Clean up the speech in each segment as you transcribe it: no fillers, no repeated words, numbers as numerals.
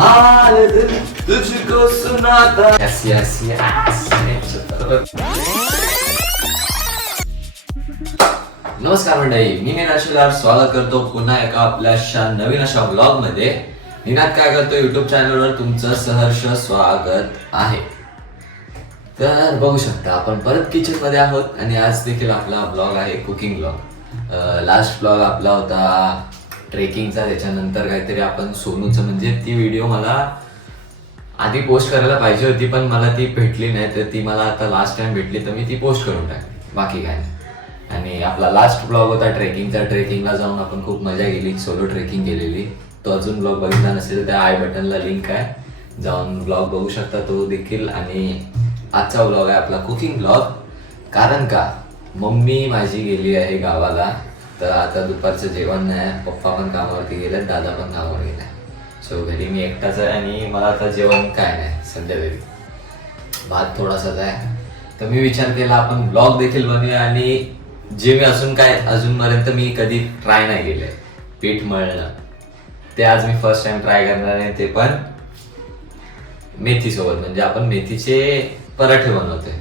हाल दिल तुझको सुनाता. Yes yes yes. नमस्कार मंडळी, मी निनाद शिलार स्वागत करतो पुन्हा एका आपल्या नवीन अशा ब्लॉग मध्ये. निनाद काय करतो युट्यूब चॅनलवर तुमचं सहर्ष स्वागत आहे. तर बघू शकता आपण परत किचन मध्ये आहोत आणि आज देखील आपला ब्लॉग आहे कुकिंग ब्लॉग. लास्ट ब्लॉग आपला होता ट्रेकिंगचा, त्याच्यानंतर काहीतरी आपण सोनूचं म्हणजे ती व्हिडिओ मला आधी पोस्ट करायला पाहिजे होती पण मला ती भेटली नाही, तर ती मला आता लास्ट टाइम भेटली तर मी ती पोस्ट करून टाकली, बाकी काय नाही. आणि आपला लास्ट ब्लॉग होता ट्रेकिंगचा. ट्रेकिंगला जाऊन आपण खूप मजा केली, सोलो ट्रेकिंग केलेली. तो अजून ब्लॉग बघितला नसेल त्या आय बटनला लिंक आहे, जाऊन ब्लॉग बघू शकता तो देखील. आणि आजचा ब्लॉग आहे आपला कुकिंग ब्लॉग. कारण का मम्मी माझी गेली आहे गावाला, तर आता दुपारचं जेवण नाही. पप्पा पण कामावरती गेले, दादा पण कामावर गेला. सो घरी मी एकटाच आहे आणि मला आता जेवण काय नाही सध्या तरी, भात थोडासाच आहे. तर मी विचार केला आपण ब्लॉग देखील बनवूया. आणि जे मी अजूनपर्यंत मी कधी ट्राय नाही केलंय पीठ मळणं, ते आज मी फर्स्ट टाइम ट्राय करणार आहे. ते पण मेथी सोबत, म्हणजे आपण मेथीचे पराठे बनवतोय.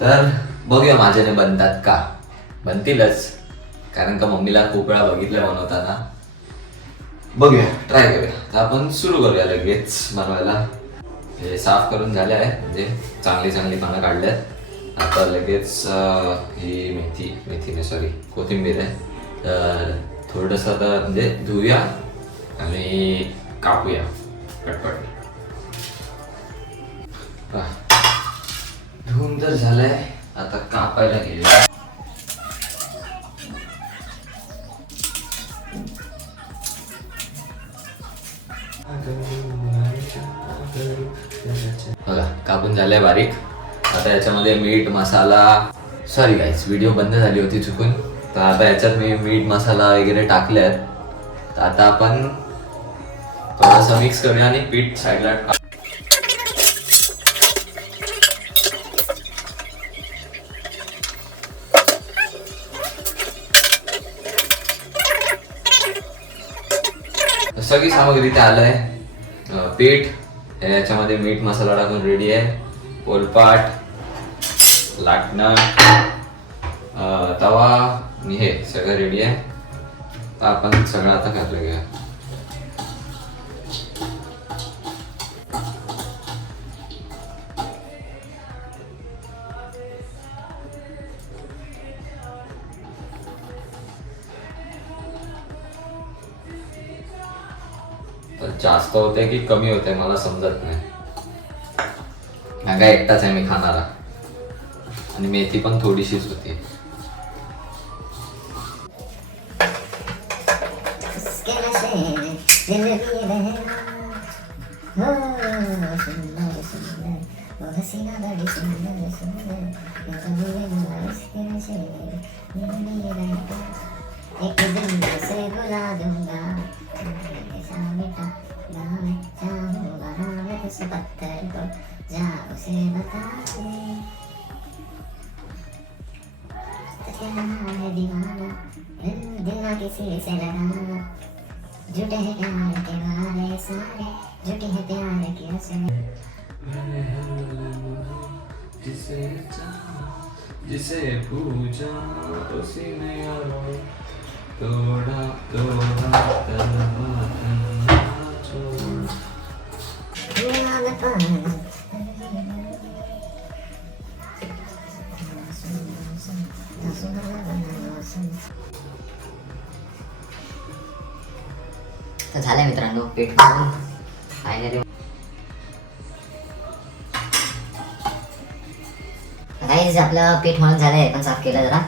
तर बघूया माझ्याने बनतात का, बनतीलच, कारण का मम्मीला खूप वेळा बघितलं बनवताना. बघूया, ट्राय करूया. तर आपण सुरू करूया लगेच बनवायला. हे साफ करून झाले आहे, म्हणजे चांगली पानं काढल्यात. आता लगेच ही मेथी सॉरी कोथिंबीर आहे, तर थोडंसं आता म्हणजे धुऊया आणि कापूया पटपट. धुवून तर झालंय, आता कापायला गेले. बघा कापून झालंय बारीक. आता याच्यामध्ये मीठ मसाला, सॉरी गाईज व्हिडिओ बंद झाली होती चुकून, तर आता याच्यात मी मीठ मसाला वगैरे टाकल्यात. तर आता आपण थोडंसं मिक्स करूया आणि पीठ साईडला सगळी सामग्री ते आलंय. पीठ याच्यामध्ये मीठ मसाला टाकून रेडी आहे. पोलपाट, लाटणं, तवा आणि हे सगळं रेडी आहे. तर आपण सगळं आता घालूया. जास्त होते की कमी होते मला समजत नाही, काय एकटाच आहे मी खाणारा. आणि मेथी पण थोडीशीच होती. झूठे हैं प्यार के वाले सारे, झूठे हैं प्यार के असर. जिसे पूजा उसी ने यारो तोड़ा तर झालंय मित्रांनो पीठ मळून फायनली. गाईज आपलं पीठ मळून झालंय, पण साफ केलं जरा.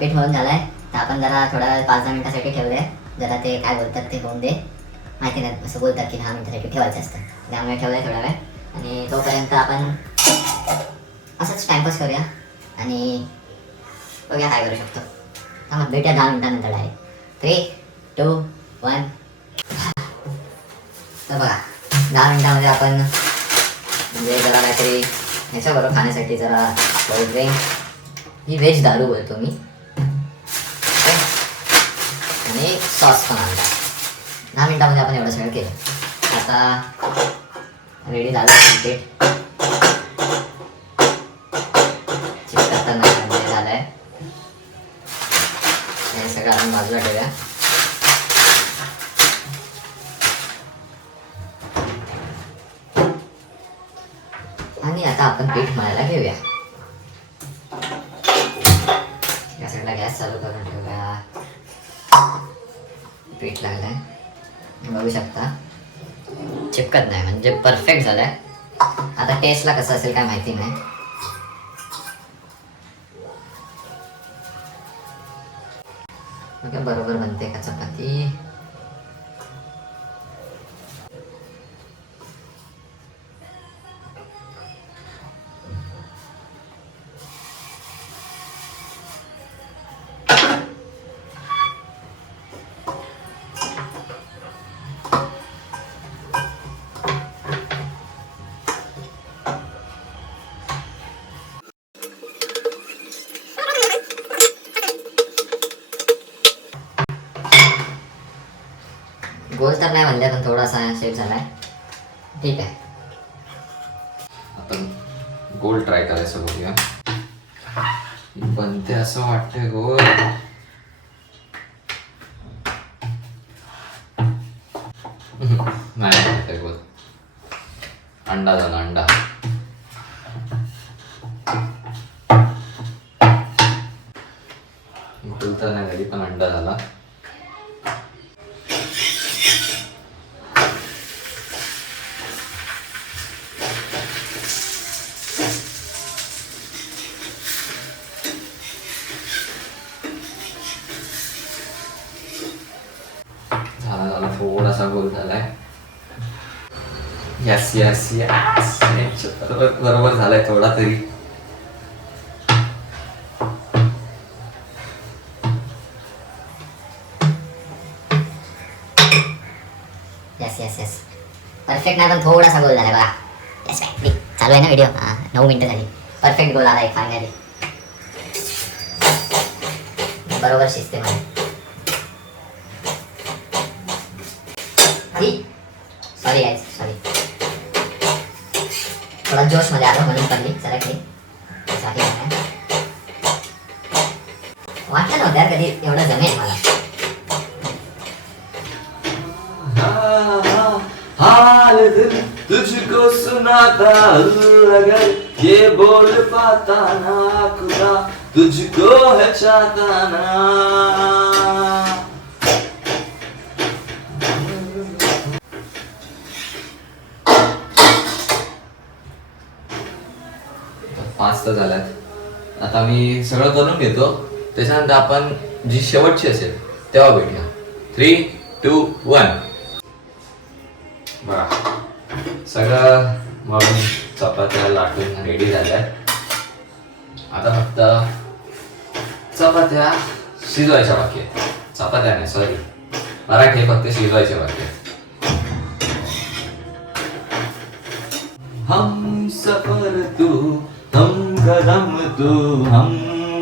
पीठ मळून झालंय, तर आपण जरा थोडा 5-10 मिनिटासाठी ठेवलंय. जरा ते काय बोलतात ते होऊन दे, माहिती नाही, असं बोलतात की 10 मिनिटासाठी ठेवायचं असतं, त्यामुळे ठेवलंय थोडा वेळ. आणि तोपर्यंत आपण असंच टाइमपास करूया आणि बघूया काय करू शकतो. त्यामुळे भेटूया 10 मिनिटानंतर डायरेक्ट. 3, 2, 1. तर बघा 10 मिनिटामध्ये आपण म्हणजे जरा काहीतरी ह्याच्याबरोबर खाण्यासाठी जरा कोल्ड्रिंक, ही व्हेज दारू बोलतो मी, आणि सॉस पण आणला. 10 मिनिटामध्ये आपण एवढं सगळं केलं. आता रेडी झालं पीठ चिकटताना म्हणजे झालंय. हे सगळं आपण बाजूला ठेवूया. आणि आता आपण पीठ मळायला घेऊया. या साईडला गॅस चालू करून ठेवूया. पीठ लागलंय बघू शकता, चिपकत नाही म्हणजे परफेक्ट झालंय. आता टेस्टला कसं असेल काय माहिती नाही. ओके, बरोबर बनते का चपाती. गोल तर नाही बनले पण थोडासा शेप झालाय. ठीक आहे, आपण गोल ट्राय करायचं बघूया. बनते असं वाटतंय गोल. नाही बनतंय गोल. अंडा झाला अंडा. गोल तर नाही झाली पण अंडा झाला. झाला थोडासा गोल झालाय. यस यस यस, बरोबर झालाय थोडा तरी. यस यस यस, परफेक्ट नाही पण थोडासा गोल झालाय बघा. यस बाय, चालू आहे ना व्हिडिओ. 9 मिनिटं झाली. परफेक्ट गोल आला एक फायनली. बरोबर शिजते मला. सॉरी गाइस, सॉरी, थोडा जोश मध्ये आलो म्हणून पडली सरकली. वाटलं नव्हतं यार कधी एवढं जमेल मला. हाल दिल तुझको सुनाता अगर ये बोल पाता ना खुदा तुझको है चाहता ना. पाच तर झाल्यात. आता मी सगळं करून घेतो, त्याच्यानंतर आपण जी शेवटची असेल तेव्हा भेटूया. 3, 2, 1. बघा सगळं मळून चपात्या लाटून रेडी झाल्या. आता फक्त चपात्या शिजवायच्या बाकी आहेत. चपात्या नाही, सॉरी, मराठी फक्त शिजवायच्या बाकी आहेत. हम सफर तू हम कदम तू हम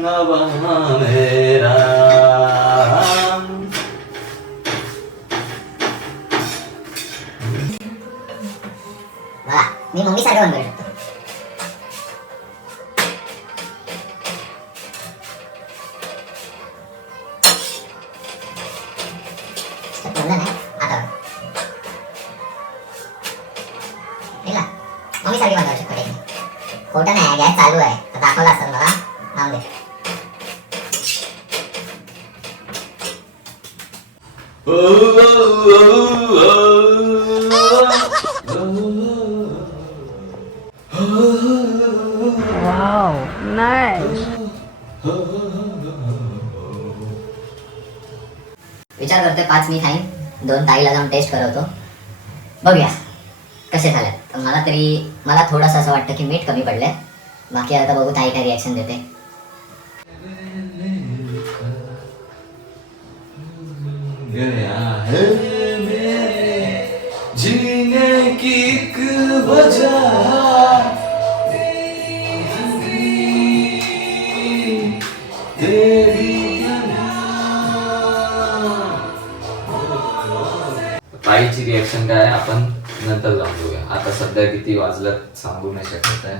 नवा मेरा. बघा मी मम्मी सारखं बनवू शकतो. मम्मी सारखी बनवू शकतो. खोटं नाही, गॅस चालू आहे, दाखवला असेल मला. राहून दे. Wow, nice. विचार करतोय 5 मी खाईन, 2 ताईला जाऊन टेस्ट करवतो. बघूया कसे झाले. तर मला थोडंसं असं वाटतं की मीठ कमी पडलंय. बाकी आता बघू ताई काय रिॲक्शन देते. गया है मेरे जीने की एक वजह ताईची रिॲक्शन काय आपण नंतर जाऊन बघूया. आता सध्या किती वाजलं सांगू नाही शकत आहे.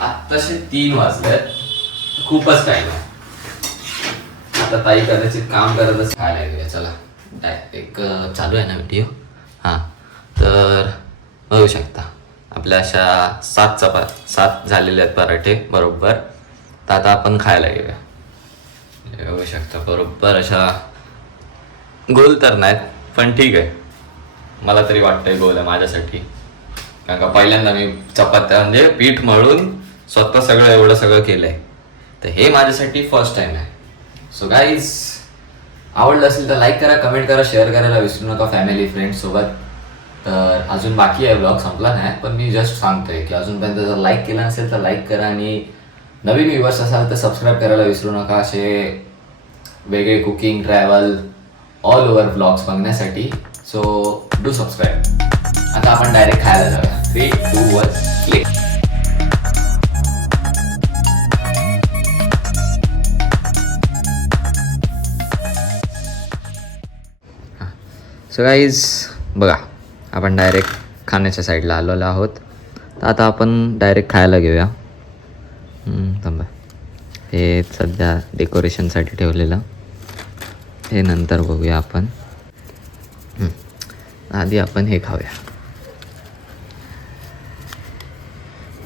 आत्ताशे 3 वाजलेत, खूपच टाइम आहे. आता ताई कदाचित काम करतच खायला गेले. चला एक चालू आहे ना व्हिडिओ. हां, तर बघू शकता आपल्या अशा 7 झालेले आहेत पराठे बरोबर. तर आता आपण खायला घेऊया. बघू शकता बरोबर अशा गोल तर नाहीत, पण ठीक आहे, मला तरी वाटतंय गोल आहे माझ्यासाठी. कारण का पहिल्यांदा मी चपात्या म्हणजे पीठ मळून स्वतः सगळं एवढं सगळं केलंय, तर हे माझ्यासाठी फर्स्ट टाइम आहे. सो गाईज, आवडलं असेल तर लाईक करा, कमेंट करा, शेअर करायला विसरू नका फॅमिली फ्रेंड्स सोबत. तर अजून बाकी आहे, ब्लॉग संपला नाही, पण मी जस्ट सांगतोय की अजूनपर्यंत जर लाईक केला नसेल तर लाईक करा, आणि नवीन व्ह्यूअर्स असाल तर सबस्क्राईब करायला विसरू नका. असे वेगळे cooking, travel, all over blogs बघण्यासाठी. So do subscribe. आता आपण डायरेक्ट खायला जाऊया. 3, 2, 1 क्लिक. सो गाईज बघा, आपण डायरेक्ट खाण्याच्या साईडला आलेलो आहोत. तर आता आपण डायरेक्ट खायला घेऊया. थांबा, हे सध्या डेकोरेशनसाठी ठेवलेलं, हे नंतर बघूया आपण. आधी आपण हे खाऊया.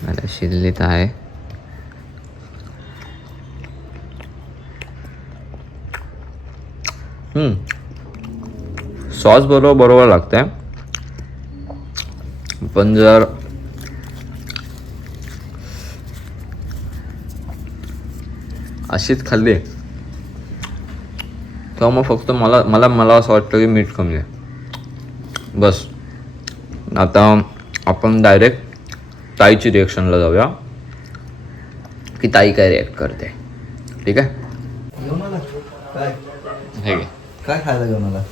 मला शिजलीत आहे. सॉस बरोबर लागतंय, पण जर अशीच खाल्ली तर मग फक्त मला असं वाटतं की मीठ कमी आहे बस. आता आपण डायरेक्ट ताईची रिएक्शनला जाऊया की ताई काय रिॲक्ट करते. ठीक आहे, हे घे. काय खायला घेऊन आला?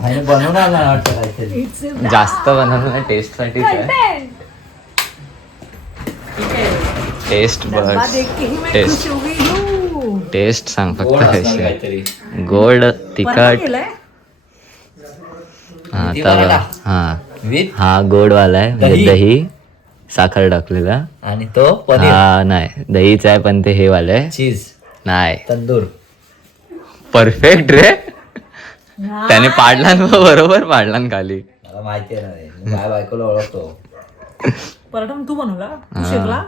आईने बनवून आला ना वाटतं काहीतरी. जास्त बनवलं टेस्टसाठीच आहे. टेस्ट टेस्ट सांग फक्त कशी. गोड, तिखट. हा गोडवाला आहे, म्हणजे दही साखर टाकलेला. आणि तो पनीर. हा नाही, दहीच आहे, पण ते हे वालं आहे, चीज नाही. तंदूर. परफेक्ट रे, त्याने पाडला ना, बरोबर पाडला ना खाली. मला माहिती आहे ना रे, मी माझ्या बायकोला ओळखतो. पराठा तू बनवला, तू शेकला.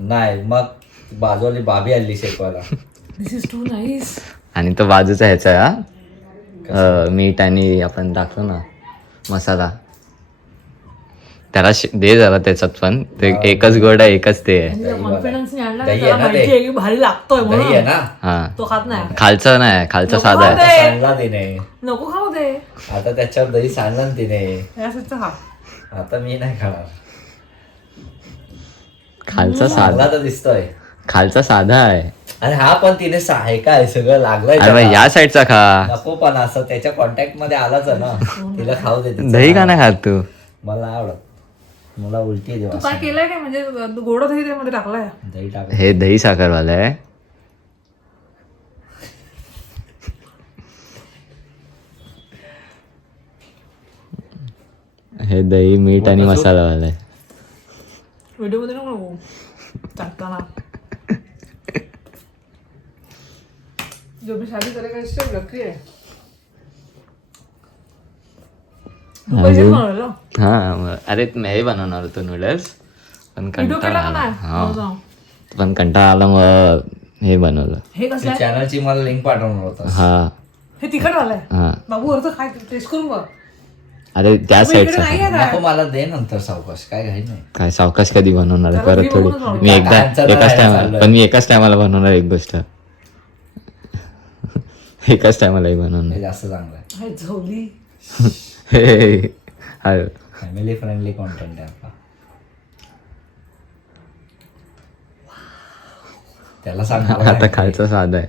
नाही, मग बाजूवाली भाभी आली शेकवायला. दिस इज टू नाईस. आणि तो बाजूचा ह्याचा हा मीठ आणि आपण टाकतो ना मसाला, त्याला दे जरा त्याच्यात. पण ते एकच गोड आहे, एकच ते आहे. कॉन्फिडन्सने आणला, दही त्याला आहे ना ते? माहिती आहे की भारी लागतोय दही आहे म्हणून ना? हा, तो खात नाही. खालचं नाही, खालचं नको साधा खाऊ आहे. दे. सांडला तिने. नको खाऊ दे. आता त्याच्यावर दही सांडला ना तिने. यासाठीचं खा. आता मी नाही खाणार. खालचा साधा, चांगला तर दिसतोय. खालचा साधा आहे. आणि हा पण तिने आहे काय सगळं लागलंय अरे त्याला. या साईडचा खा. नको, पण असं त्याच्या कॉन्टॅक्ट मध्ये आलाच आहे ना, तिला खाऊ दे. तिचं दही का नाही खात तू? मला आवडत, मला उलटी आहे तू जेव्हा काय केलंय काय, म्हणजे गोड दही त्यामध्ये टाकलाय. दही टाक. हे दही साखरवाला आहे. हे दही, मीठ आणि मसालावाला आहे. व्हिडिओ मध्ये नको टाकताना. जो भी शादी करेगा इससे लकी है. तू पैसे बनवलं हा, अरे हे बनवणार होतो नूडल्स, पण व्हिडिओ कंटाळा केला का आला. नाही? हा, पण कंटाळा आला, मग हे बनवलं. हे कसं आहे? चॅनलची मला लिंक पाठवणार होता. हा हे तिखट वालाय. हा, बाबू वरचं खाय, टेस्ट करून बघ. अरे त्या इकडे साईडचा नाही आहे नको, काय? मला दे नंतर सावकाश, काय घाई नाही. काय सावकाश कधी बनवणार आहे? जरा परत घरी थोडी. बघूनच राहू. मी एकदा कायमचा एकाच राहायला टायमाला, चाललोय. पण मी एकाच टायमाला बनवणार एक गोष्ट. एकाच टायमाला बनवणार. हे जास्त चांगलं आहे. हाय झोली. फॅमिली फ्रेंडली कॉन्टेंट आहे आपला. त्याला सांग आता खालचा साधा आहे.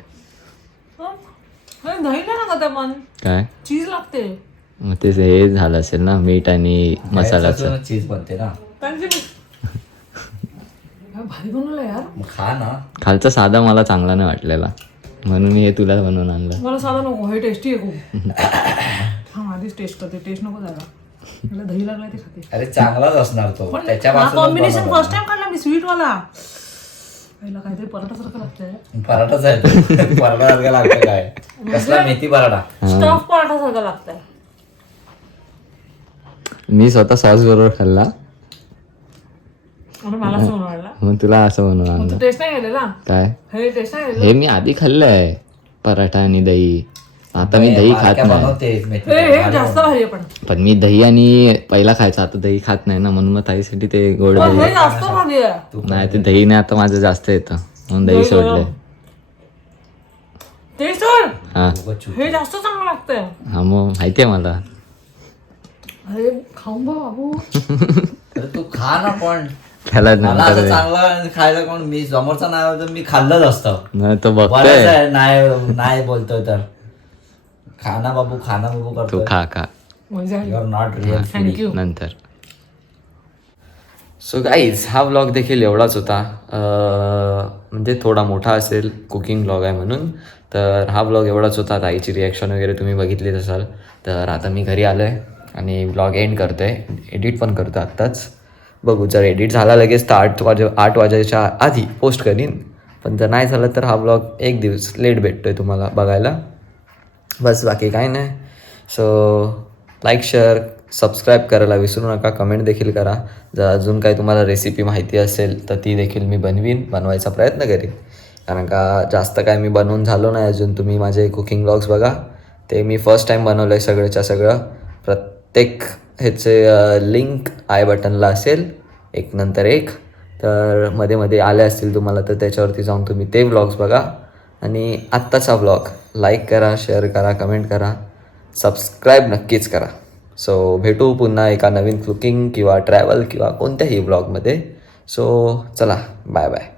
हे दही नाही लागत आहे पण काय चीज लागते. मग ते हे झालं असेल ना, मीठ आणि मसाल्याचं. चीज बनते ना. त्यांचे भारी बनवलं यार. मग खा ना. खालचा साधा मला चांगला नाही वाटलेला, म्हणून मी हे तुला बनवून आणलं. मला साधा नको, हे टेस्टी आहे खूप. हा आधीच टेस्ट करते, टेस्ट नको जायला. मला दही लागला ते खाते. अरे चांगलाच असणार तो पण त्याच्यापासून कॉम्बिनेशन फर्स्ट टाइम खाल्ला मी स्वीट वाला. पहिला काहीतरी पराठा सारखं लागतंय. पराठाच आहे तो. पराठा सारखा लागतं काय कसला मेथी पराठा. स्टफ पराठा सारखं लागतंय. मी स्वतः सॉस बरोबर खाल्ला, आणि मला असं बनवायला. मग तुला असं बनवा. तू टेस्ट नाही केलेला. काय हे टेस्ट नाही केलेलं. हे मी आधी खाल्लंय पराठा आणि दही. आता मी दही खात नाही. बनवतेस मेथी हे जास्त भारी आहे पण मी दही आणि पहिला खायचं, आता दही खात नाही ना, म्हणून मग ताईसाठी ते गोड पण दही. हे जास्त भारी आहे. नाही ते दहीने आता माझं जास्त येतं म्हणून दही सोडलंय. ते सोड. हा हे जास्त चांगलं लागतंय. हा मग माहितीये मला. अरे खाऊन बघ बाबू. अरे तू खा ना पण त्याला मला असं नंतर चांगलं खायला कोण मी समोरचा नाही होतं मी खाल्लंच असतं. नाही तो बरंच बघतोय. आहे, नाही नाही बोलतोय तर खाना बाबू तू करतो. खा मजा आली. You are not real. Thank you. नंतर. सो गाईज हा व्लॉग देखील एवढाच होता. म्हणजे थोडा मोठा असेल, कुकिंग व्लॉग आहे म्हणून. तर हा व्लॉग एवढाच होता. ताईची रिॲक्शन वगैरे तुम्ही बघितलीच असाल. तर आता मी घरी आलो आहे आणि व्लॉग एंड करतो आहे. एडिट पण करतो आत्ताच. बघू जर एडिट झाला लगेच तर 8 वाजायच्या आधी पोस्ट करीन. पण जर नाही झालं तर हा व्लॉग एक दिवस लेट भेटतो आहे तुम्हाला बघायला. बस बाकी काही नाही. सो लाईक शेअर सबस्क्राईब करायला विसरू नका. कमेंट देखील करा. जर अजून काही तुम्हाला रेसिपी माहिती असेल तर ती देखील मी बनवायचा प्रयत्न करीन. कारण का जास्त काय मी बनवून झालो नाही अजून. तुम्ही माझे कुकिंग व्लॉग्स बघा, ते मी फर्स्ट टाईम बनवलं आहे सगळ्याच्या सगळं. प्रत्येक ह्याचे लिंक आय बटनला असेल, एक नंतर एक. तर मध्ये मध्ये आले असतील तुम्हाला तर त्याच्यावरती जाऊन तुम्ही ते व्लॉग्स बघा. आणि आत्ताचा व्लॉग लाईक करा, शेअर करा, कमेंट करा, सबस्क्राईब नक्कीच करा. सो भेटू पुन्हा एका नवीन कुकिंग किंवा ट्रॅव्हल किंवा कोणत्याही व्लॉगमध्ये. सो चला बाय बाय.